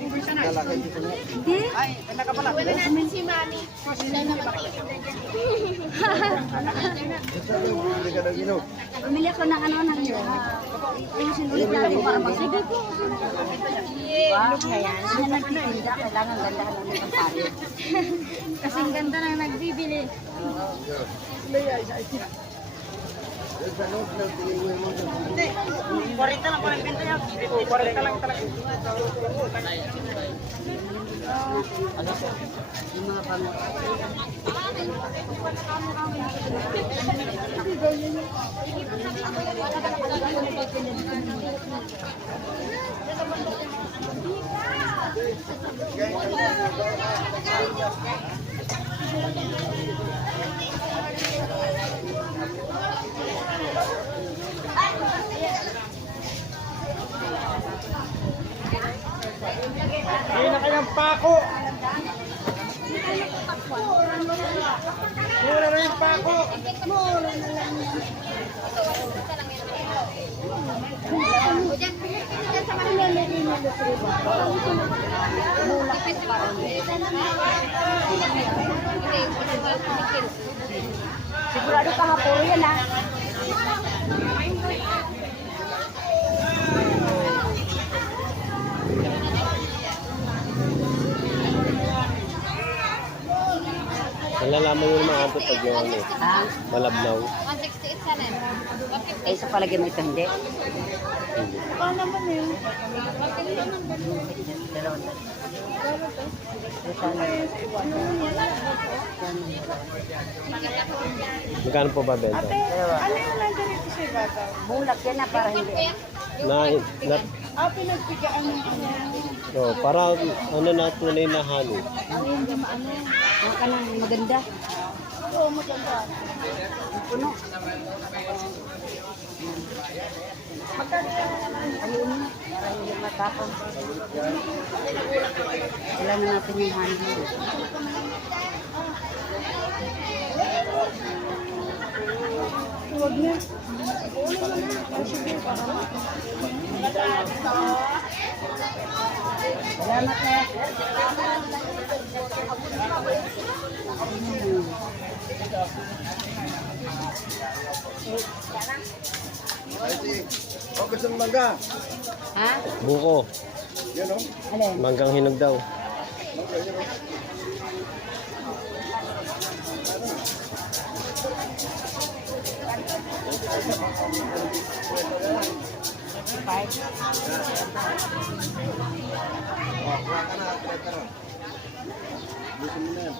Hindi. Ay, anak ka pala. Wala natin si Mami. Pamili ako ng ano ng yung sinulit na ako para sige po. Look na yan. Ano nagtitinda, kailangan gandahan lang ng pagpari. Kasing ganda nang nagbibili. Hindi. 40 lang parang benta niya. 40 lang talaga. Ano po? Yung mga pamilya. Hindi na kayang pako. Mura na yung pako. Sigurado kahapon yan ha. Nalalaman mo naman ito pag yung ano, malabnaw. 168 sana. Ay, sa palagay mo ito, hindi? Hindi. Ano naman yun? Magkano po ba benta? Ano yung nandiyan ito sa bata? Bulak yan na para hindi. Pinagpigaan ng ano. Para ano na tunay na halo. Ang hindi maano. Ang kanang maganda. Oo, maganda. Ang puno. Ayun na. Para hindi matapon. Wala na natin yung handi. Huwag na. Salamat na. O, gusto ng mangga. Ha? Buko. Yan o. Alin? Manggang hinog daw. Gusto mo na yan.